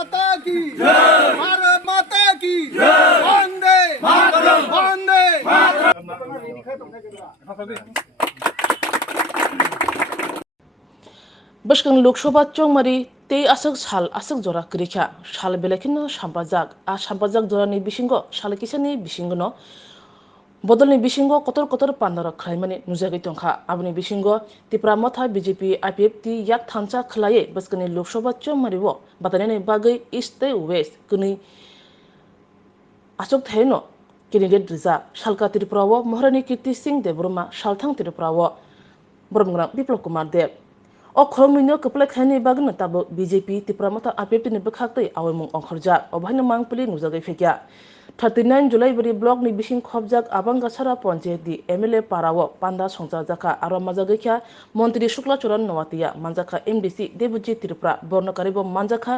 माता की जय, भारत माता की जय, वंदे मातरम, वंदे मातरम। बशकं लोकसभा चौमारी ते असक साल असक जरा करिखा साल बेलेखिनो साम्पाजाक जरानि बिसिंगो साल किसानि बिसिंगनो बदलनि बिसिंगो कतर कतर पान्दारा खालामनानै नुजागै दंखा आबनि बिसिंगो तिप्रा मथा बीजेपी आईपीएफ ति याक थामसा खलाये बसकनि लोकसभा चौमारिवो बादायनायनि बागै ईस्ट वेस्ट कनि आचक थायनो कैंडिडेट रिजा सालका त्रिपुरावो महारानी कीर्ति सिंह देबरमा सालथां त्रिपुरावो बरमग्रा बिप्लब कुमार देव o khoromino keplek khani bagna tabo BJP tipra mata APP ni bekhaktai awemung ongkhorja obhaina mangpuli nujagai fekya 39 July bari block ni bising khobjak abanga sara panchayat di MLA parawo panda songja jaka aro majagai kya মন্ত্রী Shuklacharan নওয়াতিয়া manjaka MDC Devujit Tripura bornokaribo manjaka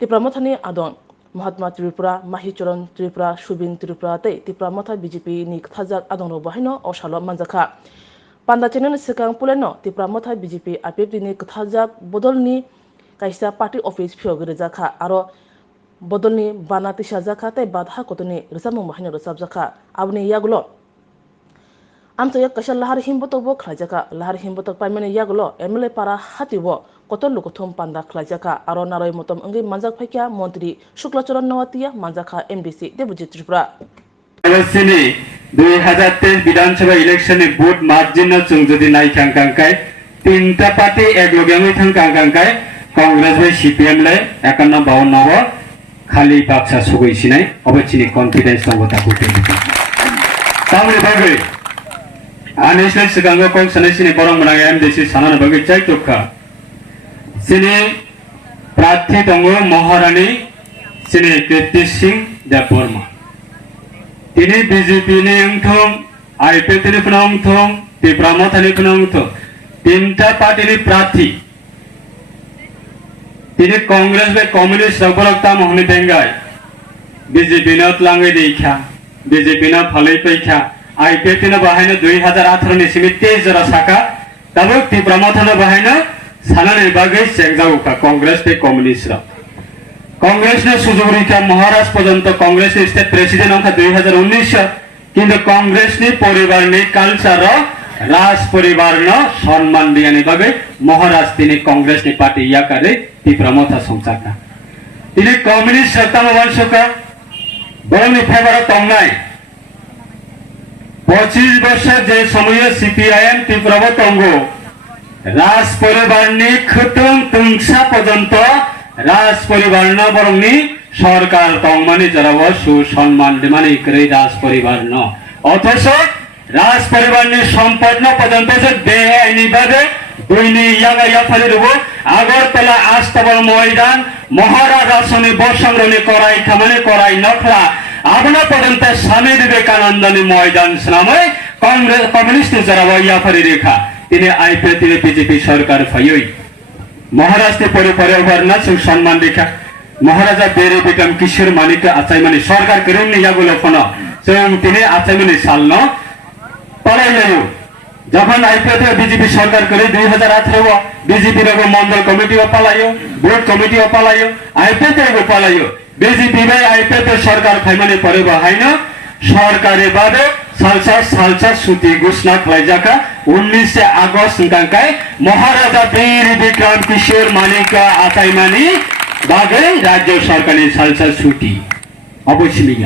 tipra mathani adon Mahatma Tripura Mahicharan Tripura Subin Tripura te tipra matha BJP ni khajak adonro bahino osalo manjaka Panda channel sekang puleno tipra motha BJP APP ni kthajak bodolni kaisa party office phiogre jakha aro bodolni bana tisha jakha tai badha kotoni risamung bahina rosab jakha abni yagulo amto yak kasha lahar himboto bo khlajaka lahar himboto paimane yagulo MLA para hatibo kotol lukothum panda khlajaka aro naroi motom angi manjak phaikya মন্ত্রী Shuklacharan নওয়াতিয়া manjaka MDC Devujit Tripura 2023 বিধানসভা ইলেকশনে vote margin जों যদি নাই থাঙ্কাঙ্কাই তিনটা party একলগে থাঙ্কাঙ্কাই Congress by CPM লাই 51-52 খালি Baksa সগৈছিনাই অবচিনি confidence দংগতা কুতে তামনি বাগৈ আনেসনাল সিগাঙ্গ কং সানেসিনি বরং মনাং এমডিসি সানানা বাগৈ চাই তখা সিনি প্রার্থী দङ মহারানী সিনি কীর্তি Singh Debbarma Ini BJP ni engthong, IPP ni pun engthong, Tipra Motha ni pun engthong. Tinta parti ni prathi. Ini Kongres be Komunis Sabolak tam mohni bengai. BJP na tlangai dekha, BJP na phalai paikha, IPP na bahai na 2018 ni simite jara saka, tabuk Tipra Motha na bahai na sana ni bagai sengjau ka Kongres be Komunis ra. Congress নে সুযোগ রেখা মহারাষ্ট্র পর্যন্ত Congress state president অঙ্কা 2019 কিন্তু কংগ্রেস নি পরিবার নি culture রাজ পরিবার ন সম্মান দিয়ানি ভাবে মহারাষ্ট্র নি কংগ্রেস নি পার্টি ইয়াকারে তীব্র মথা সংসাকা তিনি কমিউনিস্ট সত্তাম বংশকা বরং ফেভার তংনাই 25 বছর যে সময়ে সিপিআইএম তীব্রব তঙ্গ রাজ পরিবার নি খতং তুংসা পর্যন্ত রাজ পরিবার ন বরংনি সরকার তংমানি জরাব সুসম্মান দিমানি করে রাজ পরিবার ন অথচ রাজ পরিবার নি সম্পন্ন পর্যন্ত যে বেআইনি ভাবে দুইনি ইয়াগা ইয়াফালি রব আগরতলা আস্তাবল ময়দান মহারাজ আসনে বর্ষাংরনি করাই খামানে করাই নখলা আপনা পর্যন্ত স্বামী বিবেকানন্দনি ময়দান নামে কংগ্রেস কমিউনিস্ট জরাব ইয়াফালি রেখা তিনি আইপিএ তিনি বিজেপি সরকার ফাইই মহারাষ্ট্রে পরে ওভারনাথ সম্মান রেখা মহারাজা বেরে বিক্রম কিশোর মানিক আচাইমানি সরকার করেন ইয়াগুলো ফোন তিনি আচাইমানি সালন পালাইলাইও যখন আইপিএ বিজেপি সরকার করে 2018 বিজেপি র মন্ডল কমিটিও পালাইও বোর্ড কমিটিও পালাইও আইপিএ র পালাইও বিজেপি বাই আইপিএ সরকার ফাইমানি পরে বহাইন সরকারি বাদে সালসা সুতি ঘোষণা খাইজাকা 19 আগস্ট কাঙ্কাই মহারাজা বীর বিক্রম কিশোর মানিক আতাইমানি বাগে রাজ্য সরকারি সালসা ছুটি অবশ্যই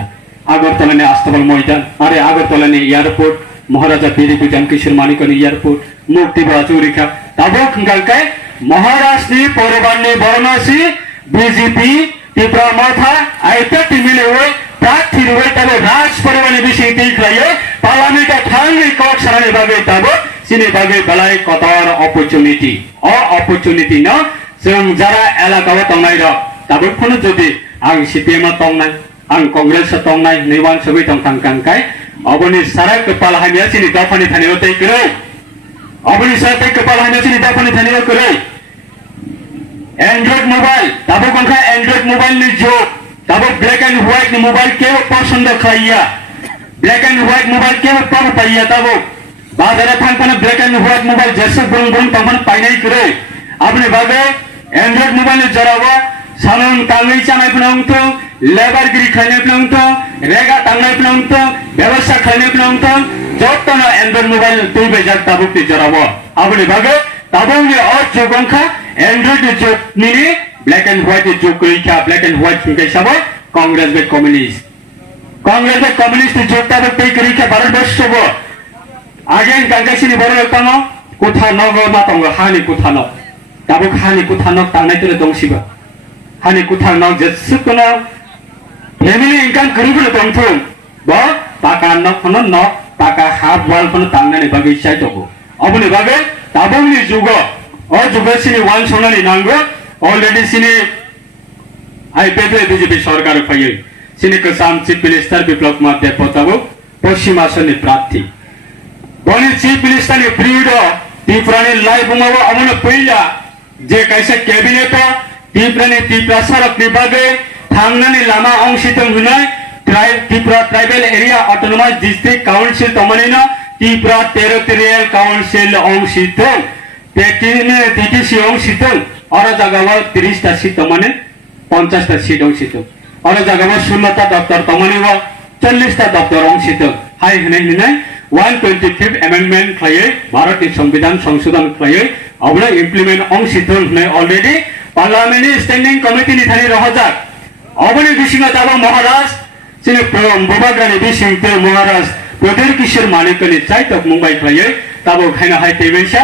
আগরতলা আস্তাবল ময়দান আরে আগরতলা এয়ারপোর্ট মহারাজা বীর বিক্রম কিশোর মানিক এয়ারপোর্ট মুক্তি বাচুরিকা তাবো কাঙ্কাই মহারাষ্ট্র পরিবার নি বরণসি বিজেপি তীব্র মথা আইপিএ মিলে প্রার্থী রয়ে তবে রাজ পরিবারের বিষয় দেখলাইয়ে পার্লামেন্টে থাঙ্গি কক সারানি ভাবে তবে সিনি ভাবে বেলায় কতর অপরচুনিটি না जों যারা এলাকাও তংনাই র তবে কোনো যদি আং সিপিএম তংনাই আং কংগ্রেস তংনাই নিবান সবই তংকাংকাই অবনি সারা কপাল হামিয়া সিনি দফানি থানিও তাই করে অবনি সারা কপাল হামিয়া সিনি দফানি থানিও করে एंड्रॉइड मोबाइल तब कौन एंड्रॉइड मोबाइल ने जो तब ब्लैक एंड व्हाइट मोबाइल के पसंद खाइया ब्लैक एंड व्हाइट मोबाइल के पर पाइया तब बाजारे थांगपन ब्लैक एंड व्हाइट मोबाइल जैसे बुन बुन तमन पाइनाय करे आपने बागे एंड्रॉइड मोबाइल जरावा सानम ताङै जानायफोरनाव उंथों लेबारगिरि खालायनायफोरनाव उंथों रेगा तांनायफोरनाव उंथों व्यवस्था खालायनायफोरनाव उंथों जत्तनो एंड्रइड मोबाइल तुई बेजाक ताबुकनि जराबो आबुनि बागै ताबुकनि जुग अंखा एंड्रइड जुग निनि ब्लैक एंड व्हाइट जुग गैखा ब्लैक एंड व्हाइट जुग हिसाबै कांग्रेस बे कम्युनिस्ट जुग ताबुक तै गैखा भारतबर्षबो आगेन गांगासिनि बर लोकानो कुथा नगो मातंगो हानि कुथा न ताबुक हानि कुथा न तांनायतोले दंसिबो हानि कुथा न जेसुकुनो फेमिली इनकाम गरिबो दंथों ब पाका न खनो न पाका हाफ वाल खनो तांनानै बागै साइतोगो अबुनि बागै ताबुकनि जुगो अ जुगसिनि वाल सोनानि नांगो अलरेडी सिनि आईपीएफ बीजेपी सरकार फैयो सिनि कसाम चीफ मिनिस्टर बिप्लब कुमार देब बताबो पश्चिम आसननि प्रार्थी बनि चीफ मिनिस्टर नि प्रियुड त्रिपुरानि लाइ बुमाबो अबुनो पहिला जे कैसे कैबिनेट त्रिपुरानि त्रिपुरा सरकनि बागै थांनानै लामा अंसितों हुनाय Tripura tribal area autonomous district council तमनिनो त्रिपुरा टेरिटोरियल काउंसिल अंसितों तेकिने टीटीसी अंसितों और जगह 30 टा सीट तमने 50 टा सीट अंसितों और जगह 16 टा दफ्तर तमनिनो 40 टा दफ्तर अंसितों हाय हनै 125th अमेंडमेंट खायै भारतनि संविधान संशोधन खायै अबला इम्प्लिमेंट अंसितों हनै ऑलरेडी पार्लियामेंटरी स्टैंडिंग कमिटी नि थानि रहजाक अबनि बिसिङा दाबो महाराज सिनि बबाग्रानि बिसिङते महाराज प्रदीप किशोर मानिकनि चाइतक मुंबई खायै दाबो खायना हाय तेबेसा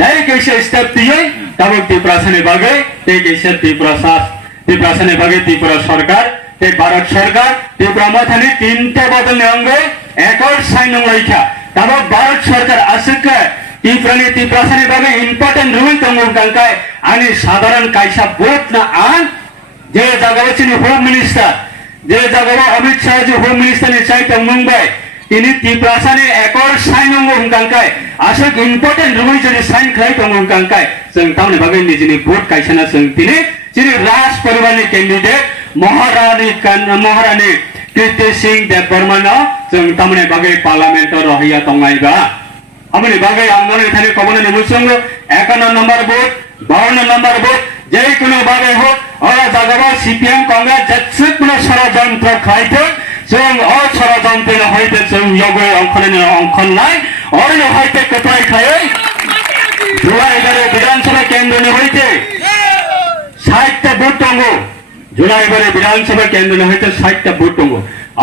दाइ कैसे स्टेप दियै दाबो त्रिपुरासानि बागै ते कैसे त्रिपुरासानि बागै त्रिपुरा सरकार ते भारत सरकार त्रिपुरा माथानि तीनटे बदलनि अंगै एकर्ड साइन नंलायखा दाबो भारत सरकार आसुके त्रिपुरासानि बागै इम्पोर्टेंट रुल दङ गांखाय आनि साधारण कायसा भोट ना आन जे जागाव सिनि होम मिनिस्टर जे जागाव अमित शाह जी होम मिनिस्टर नि चाइतक मुंबई তিনি त्रिपुरासानि एकर्ड साइन नंगौ गांखाय आसुक इम्पोर्टेंट रुल जनि साइन खाय दङ गांखाय जों तामनि बागै निजिनि भोट कायसाना जों तिनि जिनि राज परिवारनि कैंडिडेट महारानी कीर्ति सिंह देबबर्मानो जों तामनि बागै पार्लियामेंट रहिया दंगायबा आमनि बागै आंगनि थानि कबननि मुसंग 51 नंबर भोट 52 नंबर भोट जे कोनो बागै हो और जागाव सीपीएम कांग्रेस जेत्सुकुनो षड़यंत्र खायथों जों षड़यंत्र हयते जों योगै अंखननाय और हयते कपाय खायै जुलाइबारे विधानसभा केंद्रनि हयते 60 टा भोट दङ जुलाइबारे विधानसभा केंद्रनि हयते 60 टा भोट दङ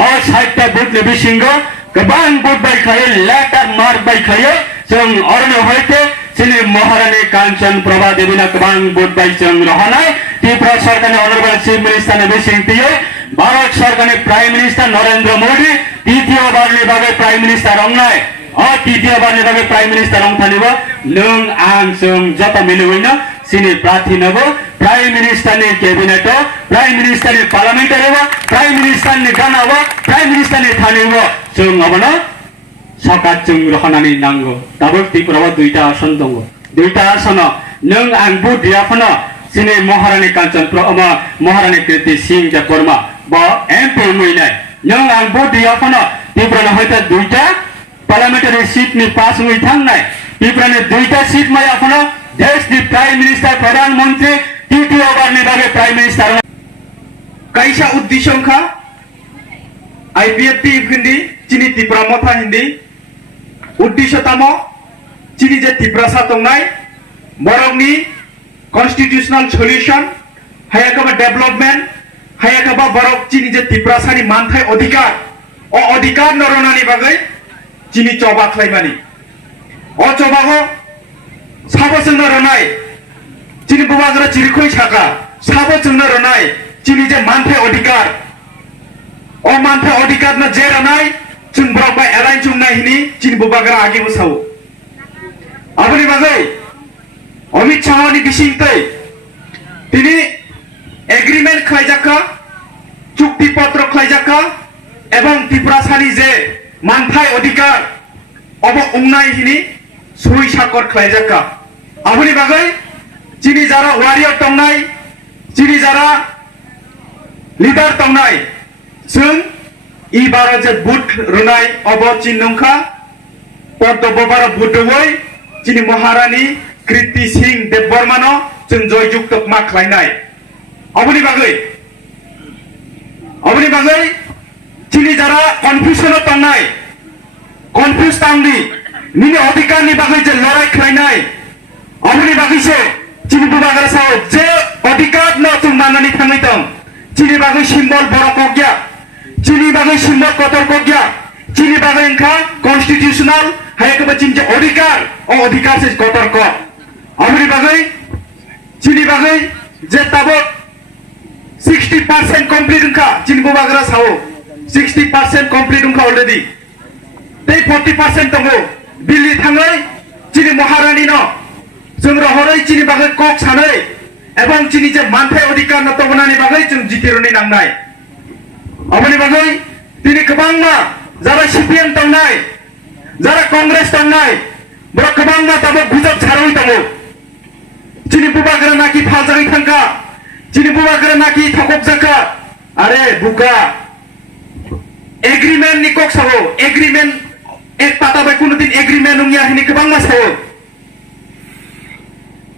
और 60 टा भोटनि बिसिङाव गोबां भोट बायखायो लेटार मार्क बायखायो जों अरनो हयते सिनि महारानी कांचन प्रभा देवीना गोबां भोट बायजों रहनाय त्रिपुरा सरकारनि अनरेबल चीफ मिनिस्टरनि बिसिङतियै भारत सरकारनि प्राइम मिनिस्टर नरेंद्र मोदी तृतीय बारनि बागै प्राइम मिनिस्टर अंनाय तृतीय बारनि बागै प्राइम मिनिस्टर अंथानिबो नों आं जों जत मिलुवैनो सिनि प्रार्थीनबो प्राइम मिनिस्टरनि कैबिनेट प्राइम मिनिस्टरनि पार्लियामेंटारिबो प्राइम मिनिस्टरनि गानाबो प्राइम मिनिस्टरनि थानिबो जों अबनो सरकार जों रहनानै नांगौ दाबो त्रिपुराव दुईटा आसन दङ दुईटा आसन नों आं भोट दियाफनो सिनि महारानी कांचन महारानी कीर्ति सिंह देबबर्मा बा एमपी मुइनाय नों आं भोट दियाफनो त्रिपुरानो हयतो दुईटा पार्लियामेंटारि सीट नि पास मुइ थांनाय त्रिपुरानि दुईटा सीट मै आफ्नो देशनि प्राइम मिनिस्टर प्रधानमंत्री तृतीय बारनि बागै प्राइम मिनिस्टर कैसा उद्देश्यखा आईपीएफ हिंदी चिनी त्रिपुरा मथा हिंदी उद्देश्य तमो चिनी जे त्रिपुरा सातंनाय बरंनि कन्स्टिट्यूशनल सल्यूशन हायाकबा डेवलपमेंट हायाकबा बरक चिनी जे त्रिपुरा सानि मानथाय अधिकार ओ अधिकार नरनानि बागै चिनी चौबा खालायमानि ओ चौबागो साबोजों नरनाय चिनी बुबाग्रा चिरिखय साका साबोजों नरनाय चिनी जे मानथाय अधिकार ओ मानथाय अधिकार न जे रनाय जों ब्रबा एलाइन जुंनाय हिनि चिनी बुबाग्रा आगे बसावो आबनि बागै अमित शाहनि बिसिंतै तिनि एग्रीमेंट खालायजाखा चुक्ति पत्र खालायजाखा एवं त्रिपुरा सानि जे मानथाय अधिकार अब उंनाय हिनि सही साकर खालायजाखा आबनि बागै चिनी जारा वारियर तंनाय चिनी जारा लीडर तंनाय जों इ बारा जे बुट रुनाय अब चिन नंखा पद्म बबारा बुटवै चिनी महारानी कीर्ति सिंह देबबर्मानो जों जयजुक्त मा खालायनाय অবনি বাগৈ চিনি যারা কনফিউশন তাंनाय কনফিউজ তাंनि নিনি অধিকারনি বাগৈ যে লড়াই খাইনাय অবনি বাগৈসে চিনি বুবাগাर साव जे अधिकार न तुम माननानै थाङै दं चिनि बागै सिम्बल बर कग्या चिनि बागै सिम्बल कतर कग्या चिनि बागै इनका कन्स्टिट्यूशनल हायकबा चिनजे अधिकार ओ अधिकार से कतर क अबनि बागै चिनि बागै जे ताबो 60% कमप्लीट इनका चिनि बुबागार साव 60% कमप्लीट इनका अलरेडी ते 40% दंगो दिल्ली थाङै चिनि महारानी न जों रहरै चिनि बागै कक सानै এবং চিনি যে মানথাই অধিকার নতবনানি বাগৈ जों জিতিরনি নাंनाय অবনি বাগৈ তিনি गोबांना যারা সিপিএম দंनाय যারা কংগ্রেস দंनाय বড় गोबांना তাবো গুজব ছাড়াই দंगो চিনি বুবাগার নাকি ফালজাগै थांखा চিনি বুবাগাर নাকি থকব জাকা আরে বুকা এগ্রিমেন্ট নি কক সাবো এগ্রিমেন্ট এক পাতা বাই কোনদিন এগ্রিমেন্ট উনিয়া হিনি गोबांना সাবো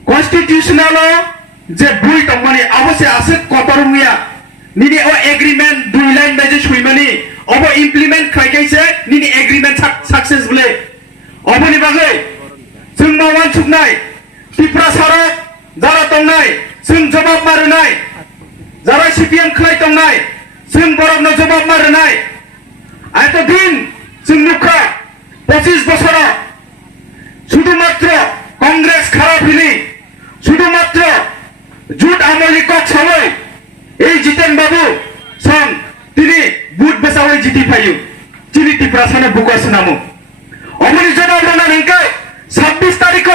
কনস্টিটিউশনাল যে বুই তংমানি অবশ্যই আছে কতরুমিয়া নিনি ও এগ্রিমেন্ট দুই লাইন বাজে সুইমানি of implement খাইকাইছে Nini agreement success বলে অবনি বাগৈ जों मावान सुकनाय टिप्रा सारा যারা তংनाय जों जवाब मारनाय যারা সিপিএম খাই তংनाय जों বরকনো জবাব মারনাय এতদিন जों নুখা 25 বছর শুধুমাত্র কংগ্রেস খারাপ হইনি শুধুমাত্র জুট আমলি কক সবাই এই জিতেন বাবু সং তিনি বুট বেসাওই জিতি ফাইও চিনি ত্রিপুরা সানে বুকাস নামো অমনি জবাব রানা নিকাই 26 তারিখ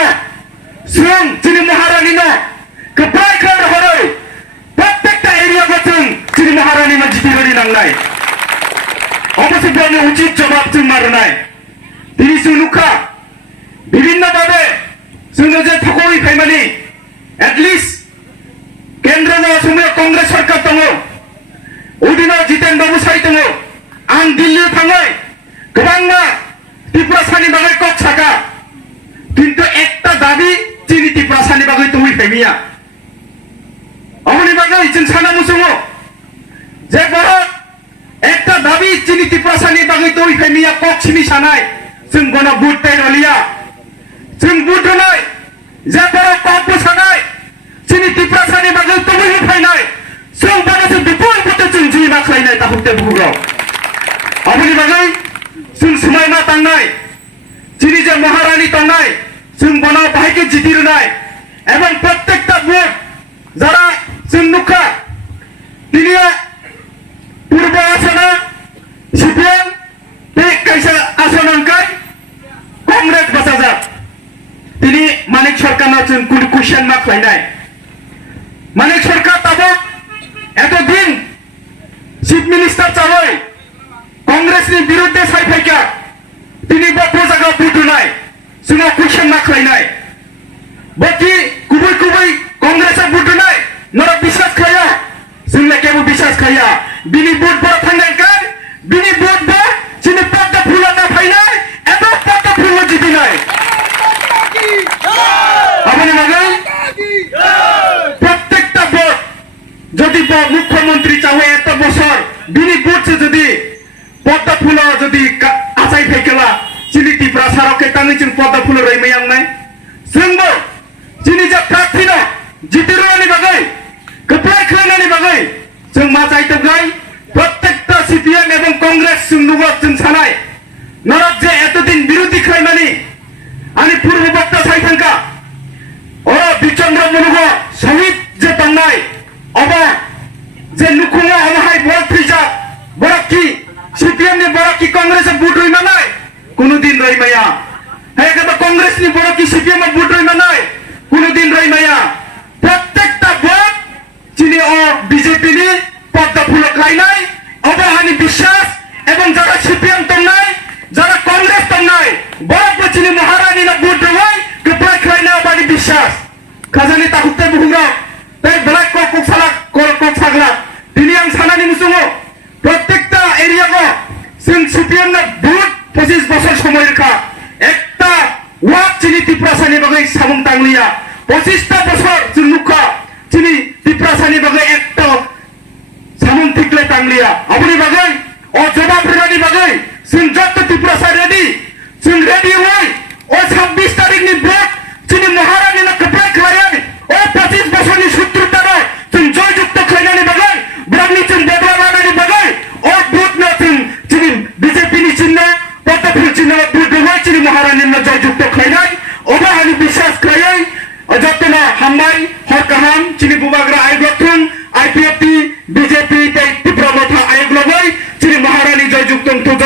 সং চিনি মহারানী ন কপাই খার হরে প্রত্যেকটা এরিয়া গতং চিনি মহারানী মা জিতি রনি নাংনাই অবশ্যই বনে উচিত জবাব তুমি মারনাই তিনি সুনুখা বিভিন্ন ভাবে जोंनो जे थकई फाइमानि एटलिस्ट केंद्र असमिया कांग्रेस सरकार दङ उदिना जितेन बाबु साइ दङ आं दिल्ली थाङै गोबांना त्रिपुरा सानि बागै कक साका किन्तु एकटा दाबि चिनि त्रिपुरा सानि बागै तोइ फाइमिया अमनि बागै जों साना मुसुङो जे बर एकटा दाबि चिनि त्रिपुरा सानि बागै तोइ फाइमिया कक सिनि सानाय जों गना बुट ताइरलिया जों बुद्धनाय जे बर कक सानाय चिनि त्रिपुरा सानि बागै तोइ फाइनाय जों बानासो बिपुल बुटे जों जि माख्लायनाय दाहुते बुहुराव अबनि बागै जों सुमायना तांनाय चिनि जे महारानी तांनाय जों बना बाहायके जितिरनाय एवं प्रत्येकटा बुट যারা जों नुखा तिनिया पूर्व आसना सिपिएम ते कैसा आसनांकाय कांग्रेस बासाजा তিনি মানিক সরকার নাচেন কোন কোশ্চেন মার্ক লাইনাই মানিক সরকার তাবো এতদিন চিফ মিনিস্টার চালই কংগ্রেসনি বিরুদ্ধে সাইফাইকা তিনি বড় জায়গা বুটুনাই जोंहा কোশ্চেন মার্ক লাইনাই বাকি কুবই কুবই কংগ্রেসে বুটুনাই নরা বিশ্বাস খায়া जोंना केबो বিশ্বাস खाया बिनि बुट बड़ थांनायखाय बिनि बुट बा चिनि पद्दा फुला ना फाइनाय एबा पद्दा फुला जितिनाय अपनी मगन प्रत्येकटा बुट যদি মুখ্যমন্ত্রী চাহে এত বছর বিনি বুট से যদি পদ্দা ফুলা যদি আসাই ফাইকেলা চিনি ত্রিপুরা সারকে তানি চিন পদ্দা ফুলা রইমাই আমনাই जोंबो চিনি যে প্রার্থী ন জিতিরনি বাগै কপ্লাই খানানি বাগै जों मा চাইতো গাই প্রত্যেকটা সিপিএম এবং কংগ্রেস সুন্দর जों সানাই নরক যে এতদিন বিরোধী খাইমানি আমি পূর্ব বক্তা সাই থাকা ও বিচন্দ্র মুনুগ শহীদ যে তাंनाय অব যে নুকুঙা অমাহাই বড় ফ্রিজা বড় কি সিপিএম নি বড় কি কংগ্রেস বুট রই মানাই কোনদিন রই মায়া হেগা কংগ্রেস নি বড় কি সিপিএম বুট রই মানাই কোনদিন রই মায়া প্রত্যেকটা ভোট চিনি ও বিজেপি নি পদ্মা ফুলক লাইনাই অবহানি বিশ্বাস এবং যারা সিপিএম তাंनाय যারা কংগ্রেস তাंनाय বড় চিনি মহারানী না বুট রই কপ্লাই খাইনা বানি বিশ্বাস খাজানি তাহুতে বুহুরা তাই ব্ল্যাক কক সালা কক সাগলা তিনি আং সানানি মুসুঙো প্রত্যেকটা এরিয়া গো जों সিপিএম না বুট 25 বছর সময় রেখা একটা ওয়াক চিনি ত্রিপুরা সানি বাগৈ সামং তাংলিয়া 25টা বছর जों নুখা চিনি ত্রিপুরা সানি বাগৈ একটা गैया अपनी बगै और जवाब रेडी बगै जों जत त्रिपुरा रेडी जों रेडी हुई